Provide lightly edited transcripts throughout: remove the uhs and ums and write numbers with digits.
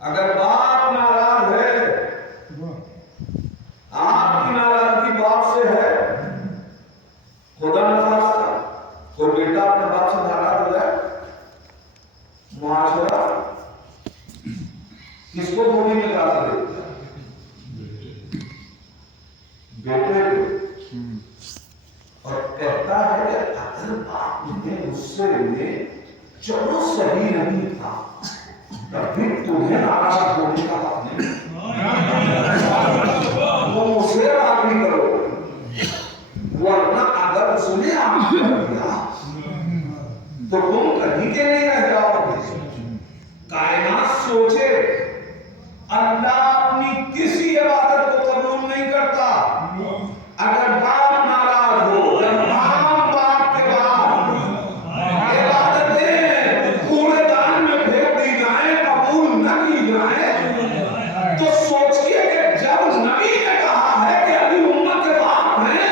اگر باپ ناراض ہے، آپ کی ناراضگی باپ سے ہے، خدا نخواستہ کوئی بیٹا اپنے باپ سے ناراض ہو جائے، معاشرہ کس کو گولی میں ڈال دیتا ہے؟ بیٹے کو، اور کہتا ہے کہ اگر باپ نے غصے میں چلو صحیح نہیں تھا تب بھی تمہیں ناراض ہونے کا حق نہیں، تم اسے راضی کرو، ورنہ اگر اس نے آپ کر دیا تو تم کہیں کے نہیں رہ جاؤ گے۔ کائنات سوچے اللہ اپنی کسی عبادت کو قبول نہیں کرتا اگر باپ ناراض ہو۔ جب ماں باپ کے بعد عبادتیں کوڑے دان میں پھینک دی جائیں، قبول نہ کی جائیں، تو سوچئے کہ جب نبی نے کہا ہے کہ ابھی امت کے باپ ہیں،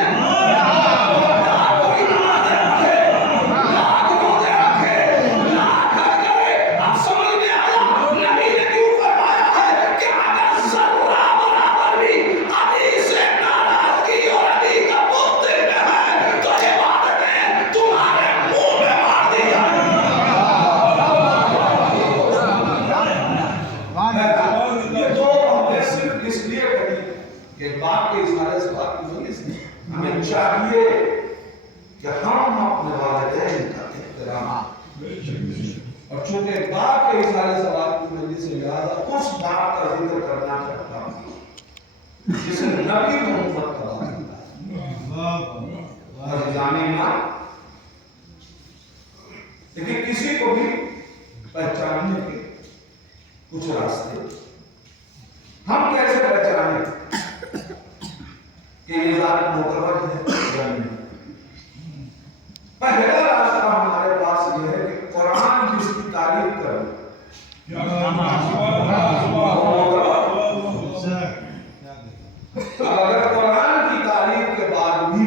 ہمیں چاہیے کہ ہم اپنے والدین کا احترام، اور چونکہ باپ کے اشارے سے بات کی وجہ سے لہٰذا اس باپ کا ذکر کرنا چاہتا ہوں جس نے نبی کو امت کا بات کیا۔ اور جانے نہ لیکن کسی کو بھی پہچاننے کے کچھ راستے ہم کیسے پہچانے کہ یہ ذات معتبر ہے؟ پہلا راستہ ہمارے پاس یہ ہے کہ قرآن جس کی تعریف کرے، اگر قرآن کی تعریف کے بعد بھی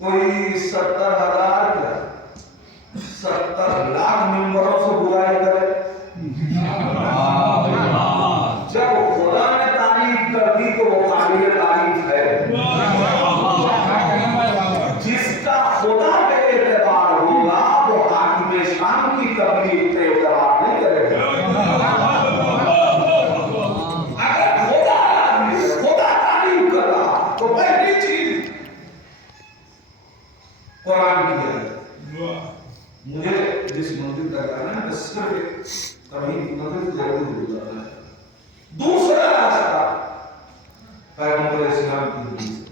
کوئی 70,000 یا 70 لاکھ ممبروں سے برائی کرے، جب خدا نے تعریف کر دی تو وہ قابل تعریف ہے۔ جس کا خدا پہ اعتبار ہوگا وہ حاکم شام کی تبلیغ پہ اعتبار نہیں کرے گا۔ اگر خدا تعریف کر رہا تو پہلی چیز قرآن کی ہے۔ مجھے جس منزل تک جانا ہے بس صرف کبھی منزل ضرور جانا ہے۔ دوسرا راستہ پیغمبر اسلام کی حدیث ہے۔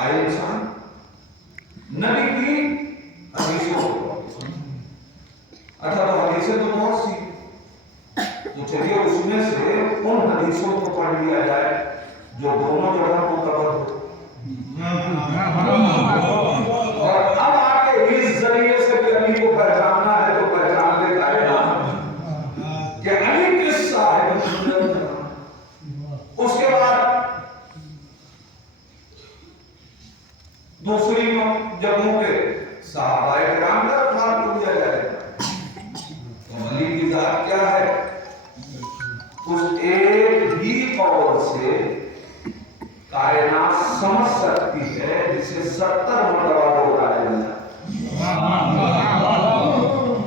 آئے انسان نبی کی حدیثوں کو، اچھا تو حدیثیں تو بہت سی، تو چلیے اس میں سے ان حدیثوں کو پڑھ لیا جائے جو دونوں جگہ معتبر ہو، اور اب آگے اس ذریعے سے بھی نبی کو پہچاننا ہے تو پہچان لے کہ علی کس صاحب۔ اس کے بعد دوسری جگہوں پہ صحابہ کرام کا خیال کر دیا جائے تو علی کی ذات کیا ہے؟ اس ایک ہی قول سے کائنات سمجھ سکتی ہے جسے 70 مرتبہ ہوتا ہے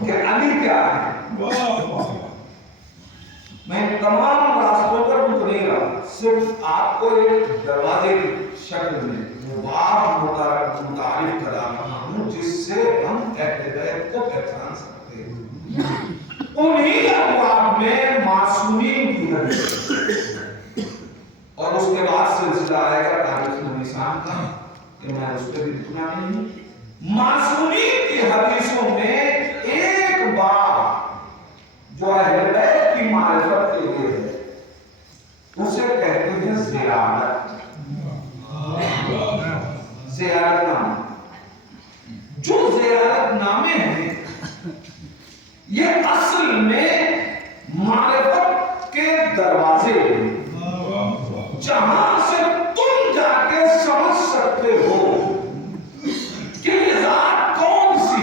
کہ علی کیا ہے۔ میں تمام راستوں پر رک نہیں رہا، صرف آپ کو ایک دروازے کی شکل میں مبارک متعارف کرا رہا ہوں جس سے ہم اہل بیت کو پہچان سکتے ہیں۔ انہی ابواب میں معصومین کی حدیث، اور اس کے بعد سلسلہ آئے گا تاریخ نویسان کا کہ میں اس پہ بھی رکنا نہیں ہوں۔ معصومین کی حدیثوں میں ایک بات جو اہل بیت کی معرفت کے لیے ہے اسے کہتے ہیں زیارت۔ زیارت نامہ، جو زیارت نامے ہیں یہ اصل میں معرفت کے دروازے ہیں جہاں سے تم جا کے سمجھ سکتے ہو کہ یہ ذات کون سی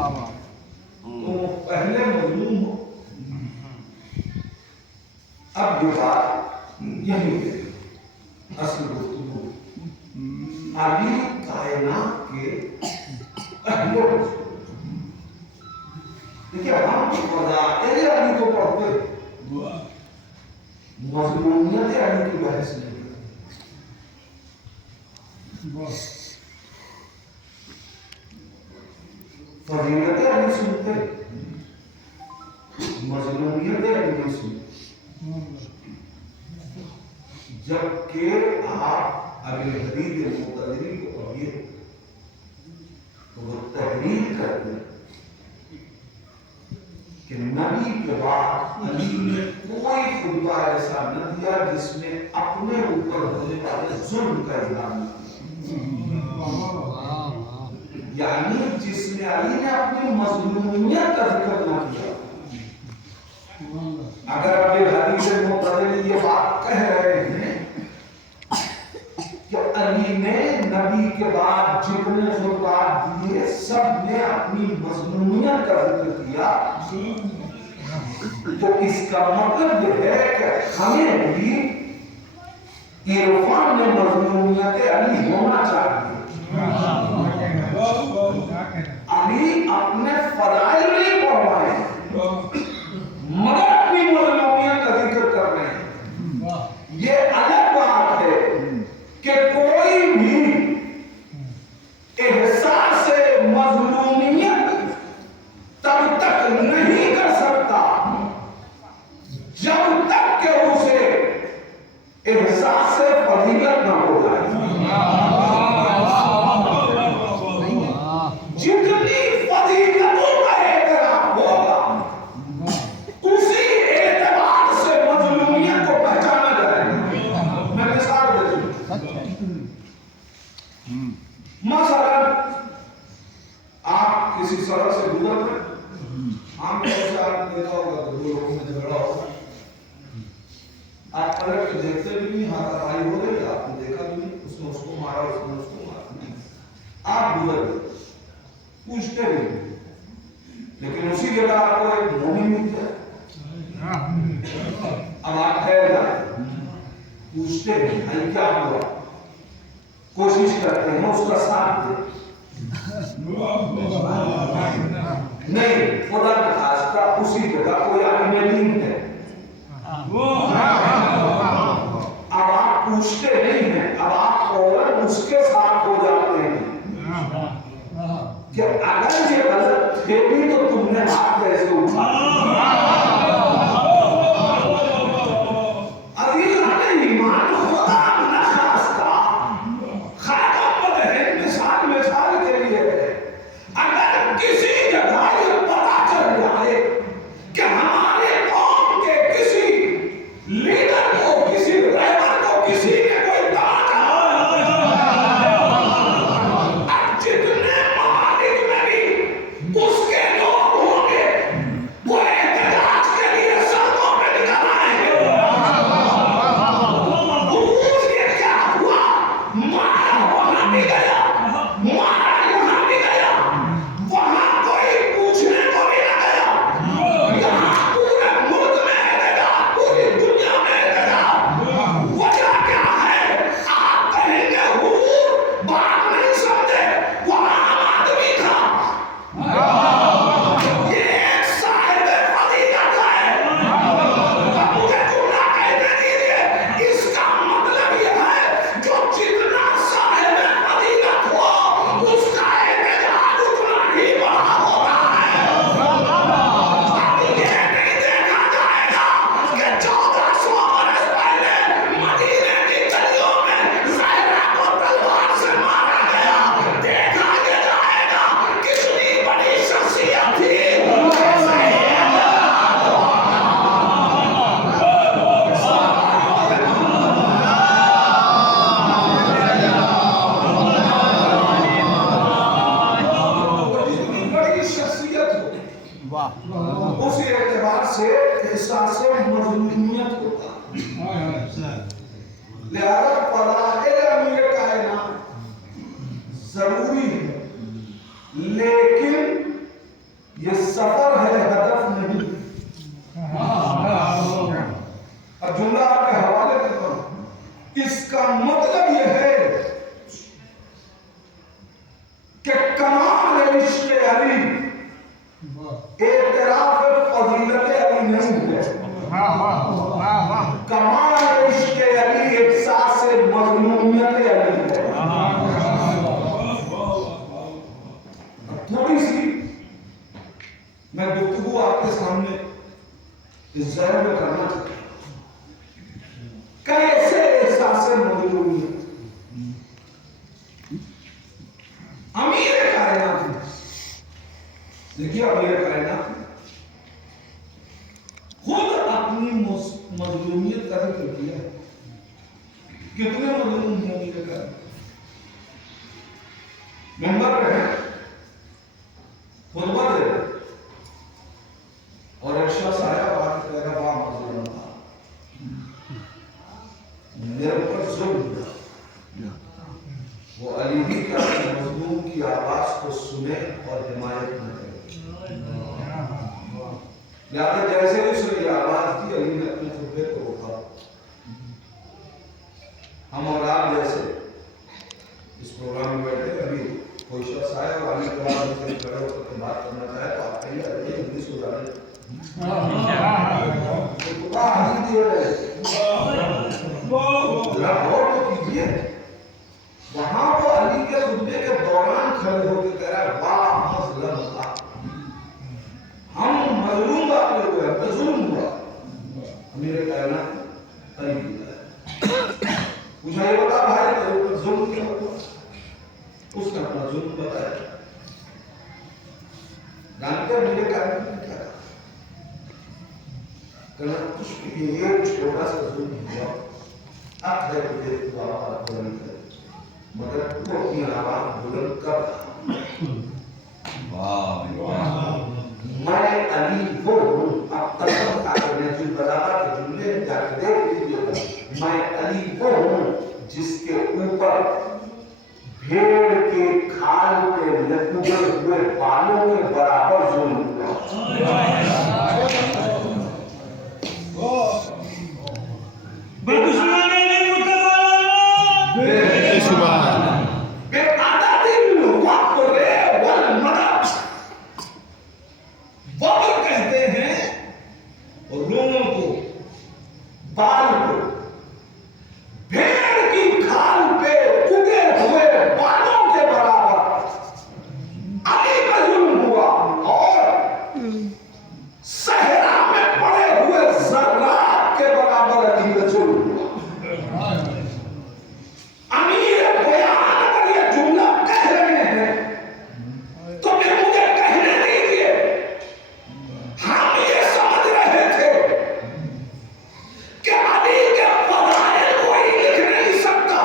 تو پہلے مظلوم ہو. اب یہ بات یہی ہے اصل گفتگو. علی کائنات کے پہلے دیکھیے ہم فضائل علی کو پڑھتے مظلومیت علی کی بحث نہیں کرتے. فضیلت علی سنتے مظلومیت علی نہیں سنتے. جبکہ آپ اگر حدیث مقتدی کو پڑھیے تو وہ تحریر کرتے کہ نبی کے بعد علی نے کوئی خطبہ ایسا نہ دیا جس میں اپنے اوپر ہونے والے ظلم کا اظہار نہ کیا. یعنی جس میں علی نے اپنی مظلومیت کا ذکر نہ کیا. اگر ابھی حدیث مقتدی یہ بات کہہ رہے ہیں کہ علی نے نبی کے بعد جتنے خطبات دیے سب نے اپنی مظلومیت کا ذکر کیا تو اس کا مطلب یہ ہے کہ ہمیں بھی عرفان میں مظلومیت علی ہونا چاہیے. علی اپنے فضائل نہیں پڑھوائے مگر اپنی مظلومیت کا ذکر کر رہے ہیں. یہ الگ بات ہے کہ کوئی بھی احساس مظلومیت تب تک نہیں کر سکتا جب تک کہ اسے احساس فضیلت نہ ہو جائے. جتنی فضیلتوں کا اعتراف ہوگا اسی اعتبار سے مظلومیت کو پہچانا جائے گا. میں مثال دیتا ہوں. مثلا آپ کسی سڑک سے گزر رہے عام طور سے آپ نے دیکھا ہوگا تو دو لوگوں میں جھگڑا ہوگا. آپ پلٹ کے دیکھتے بھی نہیں ہاتھ ہو رہی آپ نے دیکھا بھی نہیں اس نے اس کو مارا اس نے اس کو مارا. آپ گزر گئے پوچھتے بھی نہیں لیکن اسی جگہ آپ کو ایک مومن مل جائے. اب آپ ٹھہر جائیں پوچھتے نہیں بھائی کیا ہوا کوشش کرتے ہیں اس کا ساتھ دیں. نہیں خدا نخواستہ اسی جگہ کوئی آدمی نہیں ہے. اب آپ پوچھتے نہیں ہیں اب آپ فوراً اس کے ساتھ ہو جاتے ہیں کہ اگر یہ غلط تھے بھی تو تم نے ہاتھ کیسے اٹھایا. میں گفتگو آپ کے سامنے اس ذہن میں کرنا چاہتا ہوں کیسے احساس مظلومیت امیر کائنات میں، دیکھیے امیر کائنات میں خود اپنی مظلومیت کا ذکر کیا ہے. کتنے مظلوم ہیں امیر کائنات؟ ممبر پہ ہیں، خطبہ دے رہے اور ایک شخص آیا اور کہہ رہا واہ مظلوم تھا، میرے اوپر ظلم ہوا. وہ علی بھی کا مظلوم کی آواز کو سنے اور حمایت نہ کرے. لہٰذا جیسے اس نے یہ آواز دی علی نے اپنے خطبے کو روکا. ہم اور آپ جیسے اس پروگرام میں بیٹھے ابھی کوئی شخص آئے اور علی کے بعد سے کھڑے ہو کر بات کرنا چاہے تو آپ کہیے ارے انگلش ہو جانے ذرا غور تو کیجیے. وہاں وہ علی کے خطبے کے دوران کھڑے ہو کے کہہ رہا ہے واہ مظلم تھا، ہم مظلوم باقی ہوئے ہیں، ظلم ہوا. امیر کائنات قریب کیا ہے، پوچھا یہ بتا بھائی تیرے اوپر ظلم کیا ہوا؟ اس نے اپنا ظلم بتایا. جانتے ہیں میرے کائنات نے کیا کہا؟ کہنا کچھ بھی یہ چھوٹا سا ظلم ہوا، اب ہے تجھے دعا بلند ہے مگر تو اپنی آواز بلند کر. میں علی وہ ہوں. اب قسم کھا کر نے جو بلاغت کے جملے جا کے دیکھ لیجیے. میں علی وہ ہوں جس کے اوپر بھیڑ کے کھال پہ لٹکے ہوئے بالوں کے برابر ظلم ہوا. کہتے ہیں روموں کو، بال کو، بھیڑ کی کھال پہ اگے ہوئے بالوں کے برابر علی کا ظلم ہوا اور صحرا میں پڑے ہوئے ذرات کے برابر علی کا ظلم ہوا. امیر بیان اگر یہ جملہ کہہ رہے ہیں تو پھر مجھے کہنے دیجیے ہم یہ سمجھ رہے تھے کہ علی کے فضائل کوئی لکھ نہیں سکتا.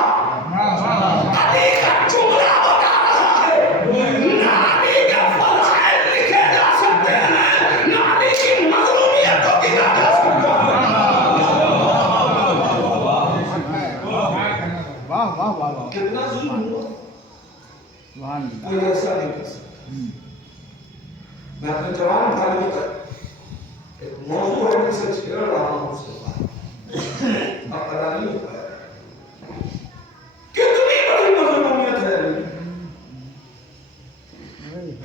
علی کا جملہ بتا رہا ہے نہ علی کے فضائل لکھے جا سکتے ہیں، نہ علی کی مظلومیت کو گنا جا سکتا ہے. کتنا ظلم ہوا کوئی ایسا نہیں کر سکتا. میں اپنے جوان بھائیوں تک ایک موضوع ہے جسے چھیڑ رہا ہوں اس کے بعد اب پتا نہیں ہو پایا کتنی بڑی مظلومیت ہے علی.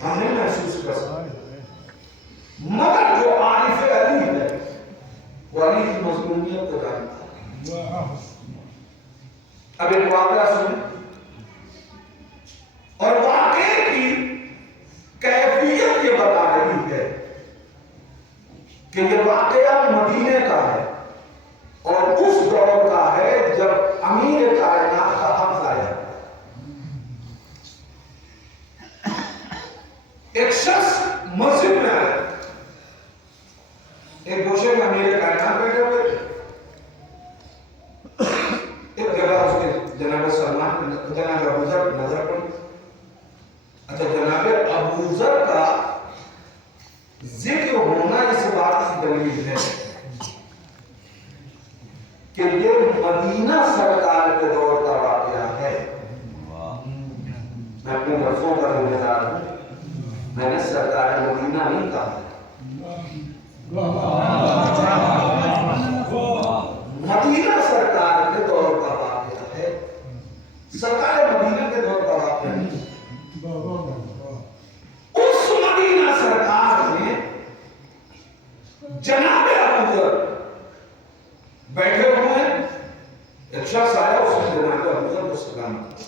ہم نہیں محسوس کر سکتے مگر جو عارف علی ہے وہ علی کی مظلومیت کو جانتا ہے. اب ایک واقعہ سنیں اور واقعے کی کیفیت یہ بتا رہی ہے کہ یہ واقعہ مدینے کا ہے اور اس دور کا ہے جب امیر کائنات کا حق آیا. ایک شخص مسجد میں آیا، ایک گوشے میں امیر کائنات بیٹھے ہوئے، ایک جگہ اس کے جناب سلمان جناب ابوذر کی نظر پڑی. اچھا جناب ابوذر کا ذکر ہونا اس بات کی دلیل ہے کہ یہ مدینہ سرکار کے دور کا واقعہ ہے. میں اپنے لفظوں کا ذمہ دار ہوں، میں نے سرکار مدینہ نہیں کہا. مدینہ سرکار کے دور کا واقعہ ہے، سرکار مدینہ کے دور کا واقعہ نہیں. اس مدینہ سرکار میں جناب ابوذر بیٹھے ہوئے ہیں. ایک شخص آیا، اس نے جناب ابوذر کو سلام کیا.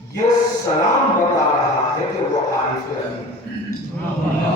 یہ سلام بتا رہا ہے کہ وہ عارف علی ہے.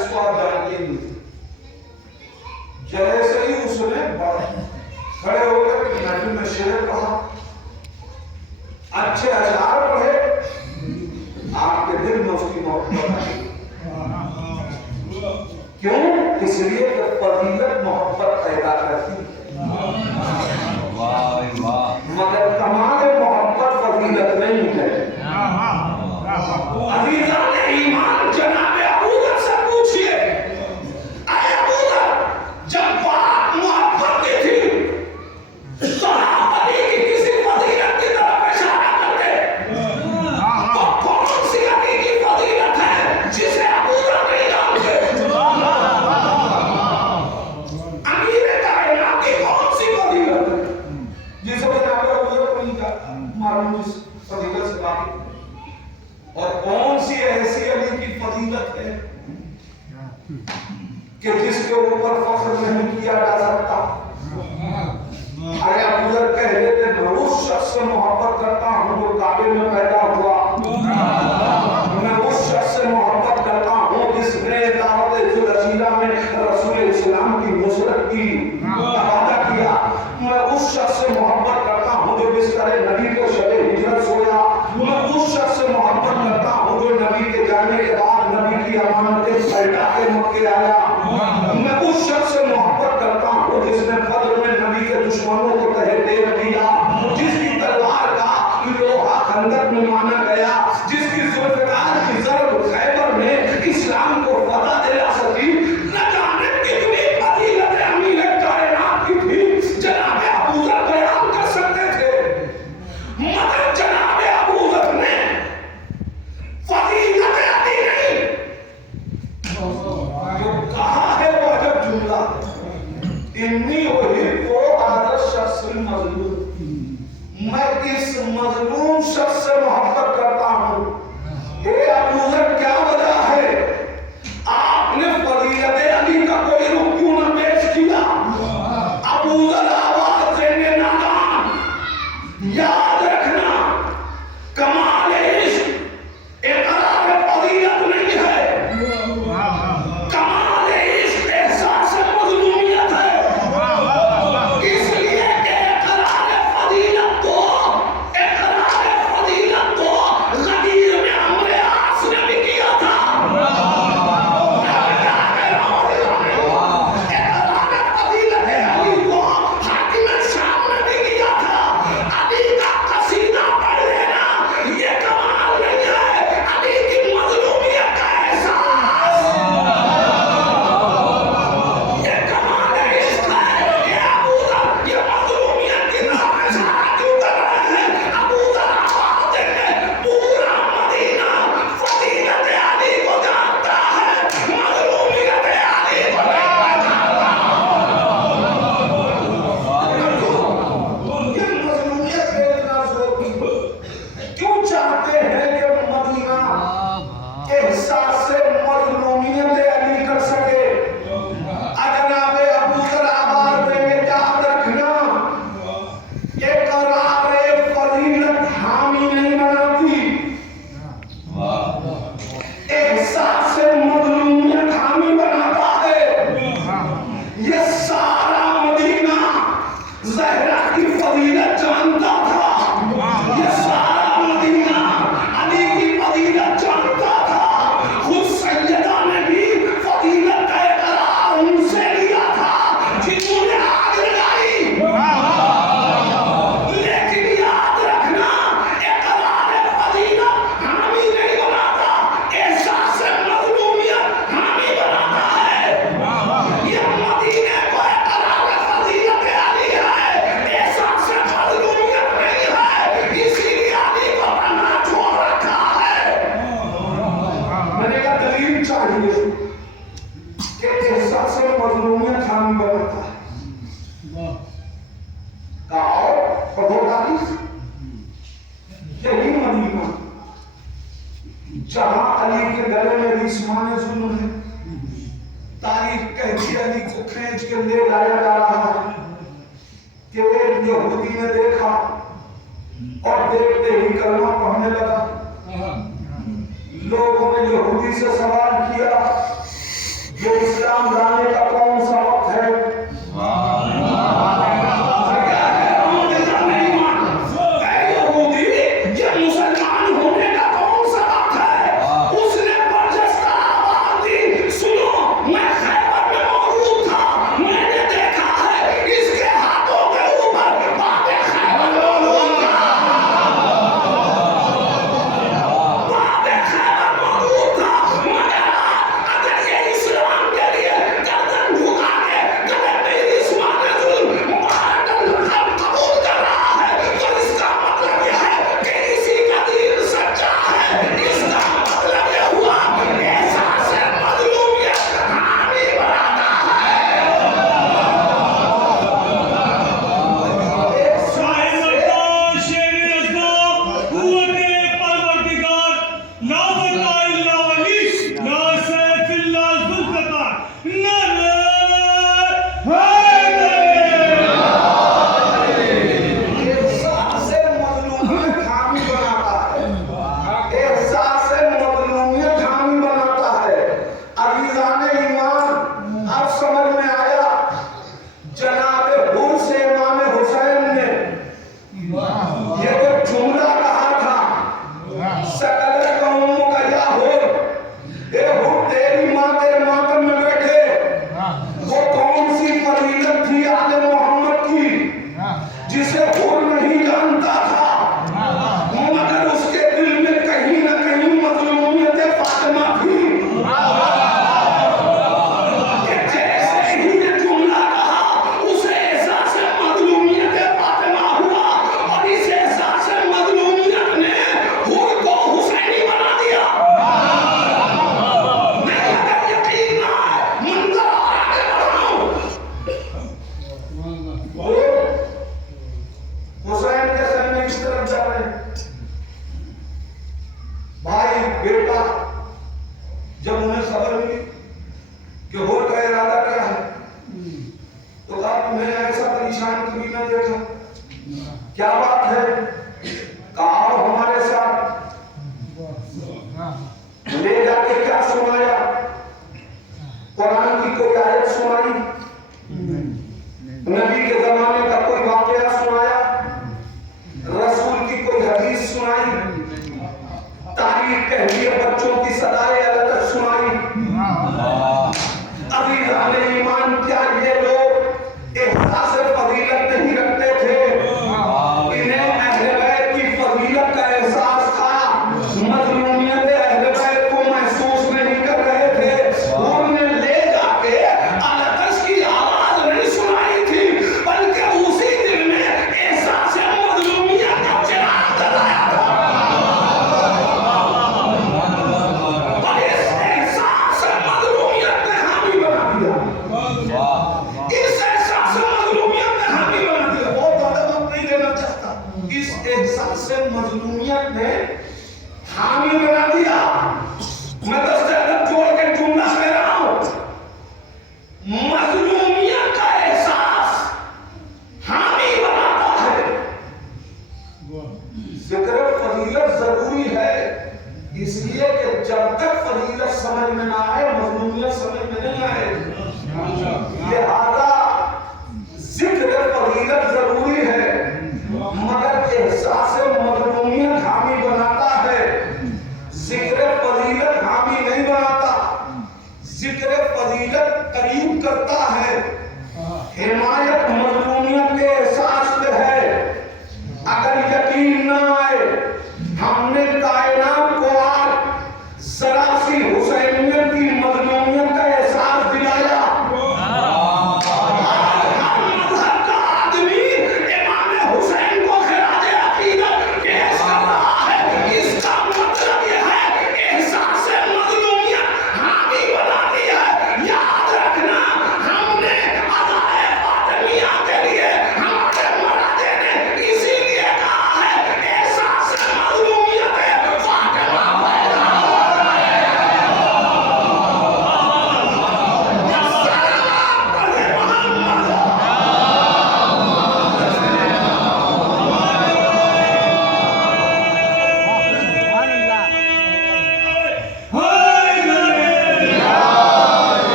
مسواک جانتی نہیں تھی. جیسے ہی اس نے کھڑے ہو کر نبی میں شعر کہا, اچھے اشعار پڑھے, آپ کے دل میں اس کی محبت آئی. کیوں؟ اس لیے کہ فضیلت محبت پیدا کرتی ہے, مگر کمال محبت فضیلت نہیں ہے. عزیزان ایمان, جناب ابو ذر سے پوچھئے, اے ابو ذر, جب بات محبت کی تھی تو آپ علی کی کسی فضیلت کی طرف اشارہ کرتے, تو کون سی علی کی فضیلت ہے جسے ابو ذر نہیں جانتے؟ امیر کائنات کی کون سی فضیلت ہے جسے جناب ابو ذر نہیں جانتا معلوم جس فضیلت سے واقف؟ اور کون سی ایسی علی کی فضیلت ہے کہ جس کے اوپر فخر نہیں کیا جا سکتا؟ ارے ابو ذر کہہ دیتے, میں اس شخص سے محبت کرتا ہوں جو کعبے میں پیدا ہوا, میں اس شخص سے محبت کرتا ہوں جس نے دعوت ذوالرسیلہ میں رسول اسلام کی نصرت کی, تبادلہ کیا, میں اس شخص سے محبت کرتا ہوں جو بستر نبی کو شب ہجرت سویا, میں اس شخص سے محبت کرتا ہوں جو نبی کے جانے کے بعد نبی کی امانتیں پلٹا کے مکے آیا, میں اس شخص سے محبت کرتا ہوں جس نے بدر میں نبی کے دشمنوں کو تہہ دیر کیا, جس کی تلوار کا لوہا خندق میں مانا گیا, جس کی ذوالفقار کی ضرب خیبر میں اسلام کو فتح دلا سکی. نہ جانے کتنی فضیلت امیر کائنات کی تھی جناب ابو ذر بیان کر سکتے تھے, مگر جناب ابو ذر نے فضیلت علی نہیں جو کہا ہے وہ عجب جملہ, انی احب هذا الشخص المظلوم, میں اس مظلوم شخص سے محبت کرتا ہوں. اے ابو ذر کیا وجہ ہے آپ نے فضیلت علی کا کوئی رخ کیوں نہ پیش کیا؟ ابو ذر آواز دینے نادان, یاد رکھنا کمال عشق اقرار فضیلت نہیں ہے, کمال عشق احساس مظلومیت ہے. اس لیے کہ اقرار فضیلت تو غدیر میں عمرو عاص نے بھی کیا تھا. جہاں علی کے گلے میں ریسمان ظلم ہے، تاریخ کہتی ہے علی کو کھینچ کے لے لایا جا رہا ہے کہ ایک یہودی نے دیکھا اور دیکھتے ہی کلمہ پڑھنے لگا۔ لوگوں نے یہودی سے سوال کیا یہ اسلام لانے کا کون سا وقت ہے؟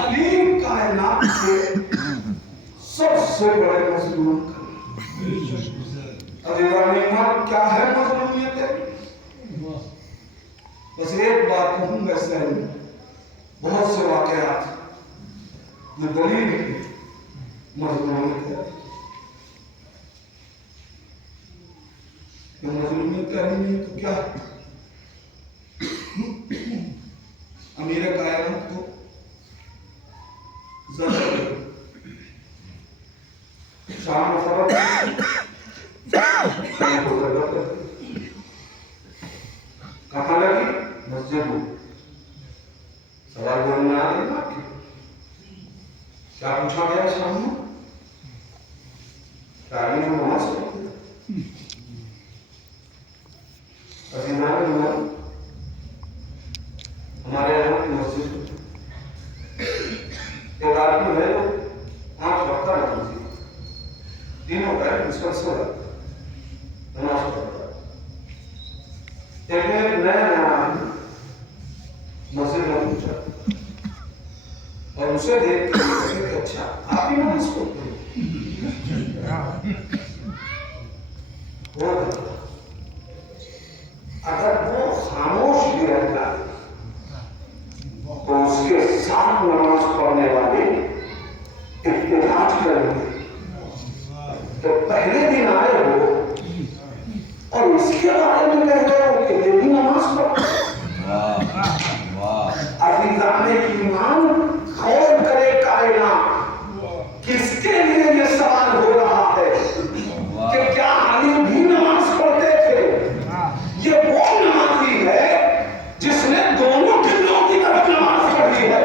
علی کائنات کے سب سے بڑے مظلوم عزیزان ایمان کیا ہے مظلومیت ہے؟ بس ایک بات کہوں گا سہل میں بہت سے واقعات میں دلیل کی مظلومیت ہے کہ مظلومیت کرنی نہیں تو کیا ہے؟ امیر کائنات کو زدہ شام و فرق کہاں لگی؟ مسجد میں سوال بولنے آ رہی ہے آپ کی کیا پوچھا گیا شام میں؟ تعلیم میں نماز پڑھی عزیزان ایمان ہمارے یہاں کی مسجد ایک آدمی ہے جو 5 وقت نماز تینوں کا مسلسل نماز پڑھتا ہے ایک نیا مسجد میں پہنچا اور اسے دیکھ کے اچھا آپ ہی نماز پڑھتے اگر وہ خاموش بھی رہتا ہے تو اس کے ساتھ نماز پڑھنے والے احتجاج کریں گے تو پہلے دن آئے ہو اور اس کے بارے میں کہہ رہے ہو کہ یہ بھی نماز پڑھو عزیزان ایمان غور کرے کائنات کس کے لیے یہ سوال ہو رہا ہے کہ کیا علی بھی نماز پڑھتے تھے؟ یہ وہ نمازی ہے جس نے دونوں قبلوں کی طرف نماز پڑھی ہے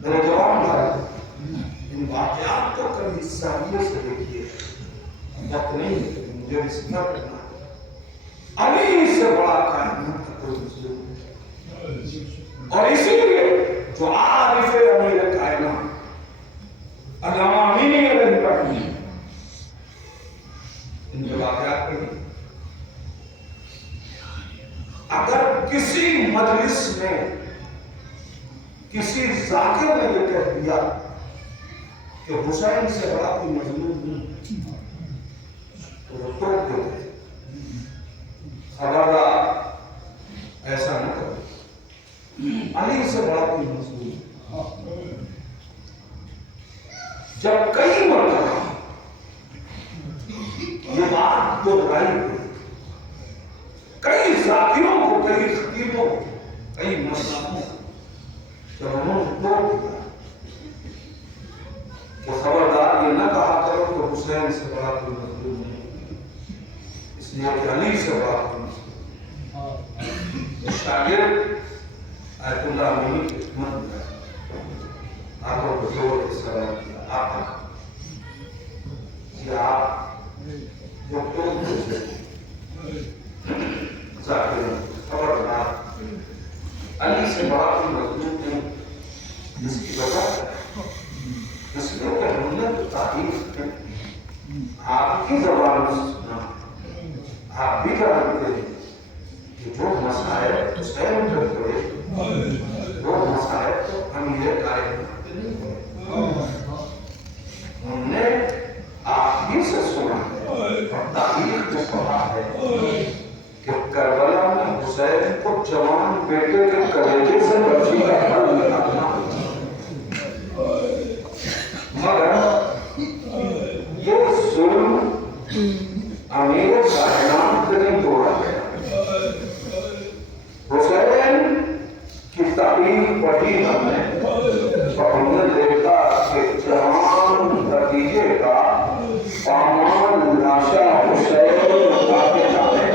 میرے جواب ان واقعات کو کبھی سامنے سے دیکھیے وقت نہیں ہے مجھے رسنا کرنا علی سے بڑا کائنات کا کوئی مظلوم نہیں اور اسی لیے جو عارف امیر کائنات علامہ امینی علیہ رحمہ ان کے واقعات پڑھی اگر کسی مجلس میں کسی ذاکر نے یہ کہہ دیا کہ حسین سے بڑا کوئی مظلوم نہیں تو وہ ٹوک دیتے خبردار ایسا نہ کرو علی سے بڑا کوئی مظلوم جب کئی مرتبہ یہ بات دہرائی گئی کئی ذاکروں کو کئی خطیبوں کو کئی مذہبوں کو جب انہوں نے ٹوک دیا کہ خبردار یہ نہ کہا کرو کہ حسین سے بڑا کوئی مظلوم نہیں اس لیے کہ علی سے بڑا کوئی مظلوم شاگرد آیت اللہ امینی کی خدمت میں آنکھوں کو جوڑ کے سوال کیا آقا کہ آپ جو ٹوک دیتے ذاکر خبردار علی سے بڑا کوئی مظلوم نہیں جس کی وجہ اس لیے کہ ہم نے تو تعریف کی آپ کی زبان سے سنا آپ بھی جانتے ہیں کہ جو مسائل حسین پر ہوئے وہ مسائل تو امیر کائنات پہ نہیں ہوئے ہم نے آپ ہی سے سنا اور تاریخ میں پڑھا ہے کہ کربلا میں حسین کو جوان بیٹے کے کلیجے سے بچی کا حل نکالنا مگر یہ ظلم امیر کائنات سے نہیں توڑا گیا حسین کی تاریخ پڑھی ہم نے تو ہم نے دیکھا کہ جوان نتیجے کا پامان لاشا حسین کا کے نام ہے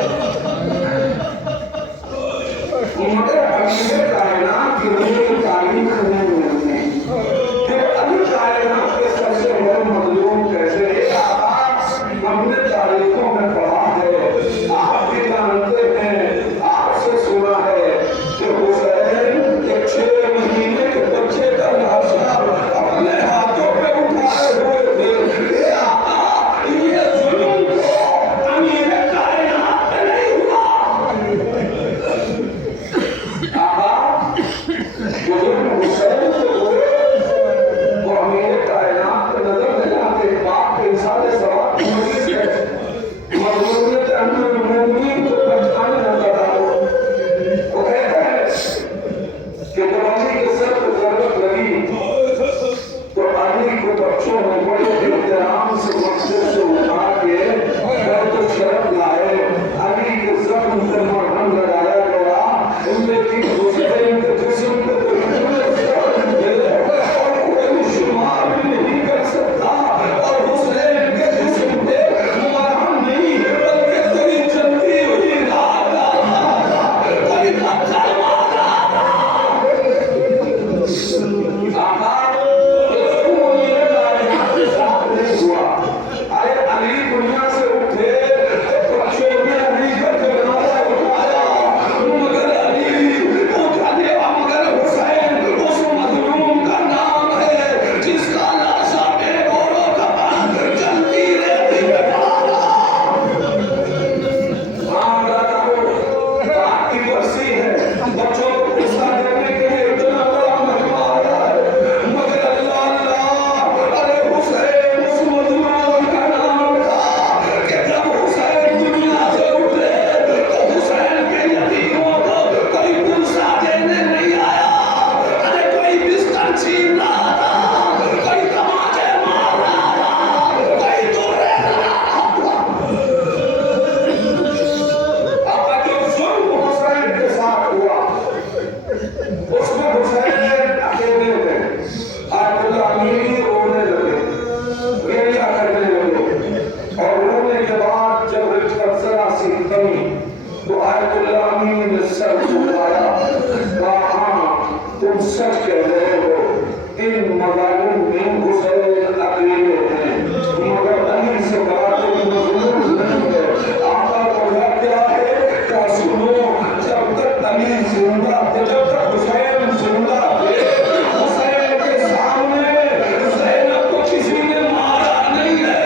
مگر امیر تم سچ کہہ رہے ہو، ان مظالم میں حسین اکیلے ہیں، مگر علی سے بڑا کوئی مظلوم نہیں ہے۔ آقا کا کیا ہے کیا سنو، جب تک علی زندہ ہے، جب تک حسین زندہ ہے، حسین کے سامنے زینب کو کسی نے مارا نہیں ہے،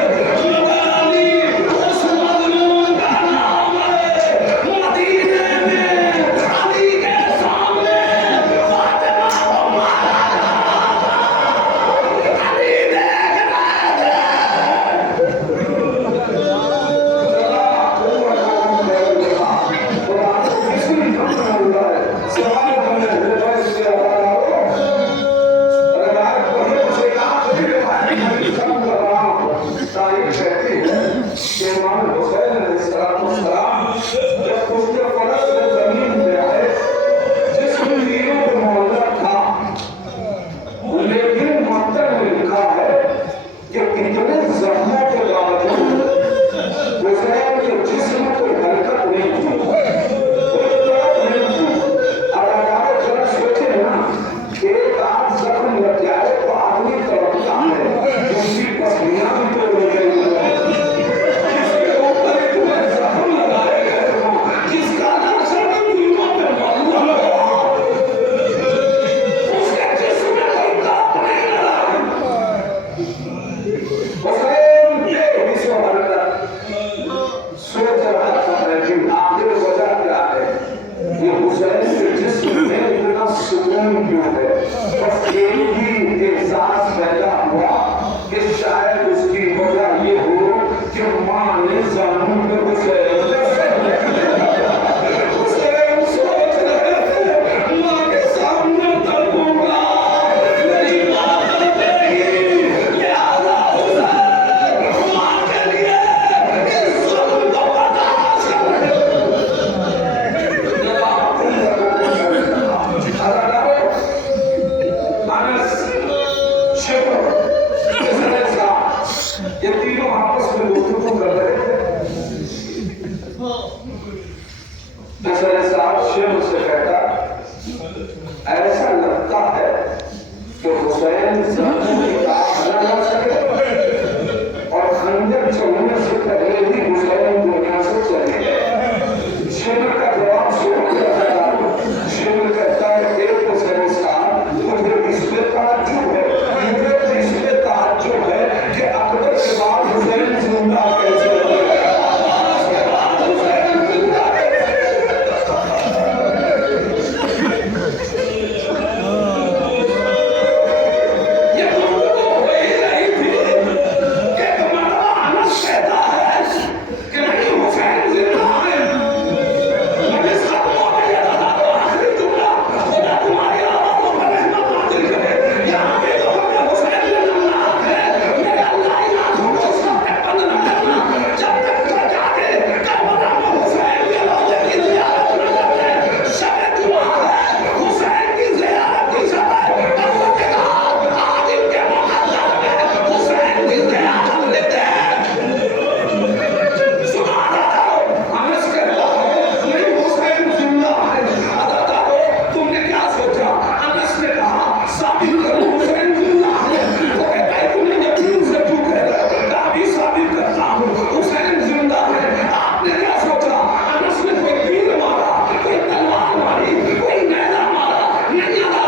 مگر علی اس مظلوم کا نام ہے۔ مدینے میں علی کے سامنے فاطمہ کو مارا گیا، علی دیکھ رہے تھے۔ ایسا لگتا ہے کہ حسین زخم کی آگ نہ لگ سکے اور خنجر چلنے سے پہلے ہی حسین دنیا سے چلے گئے۔ شمر کا جواب سن کے شمر کہتا ہے ایک حسین صاحب مجھے اس پہ تعجب ہے، مجھے اس پہ تعجب ہے کہ اکبر کے بعد حسین زندہ کیسے ہو گئے۔ نہیں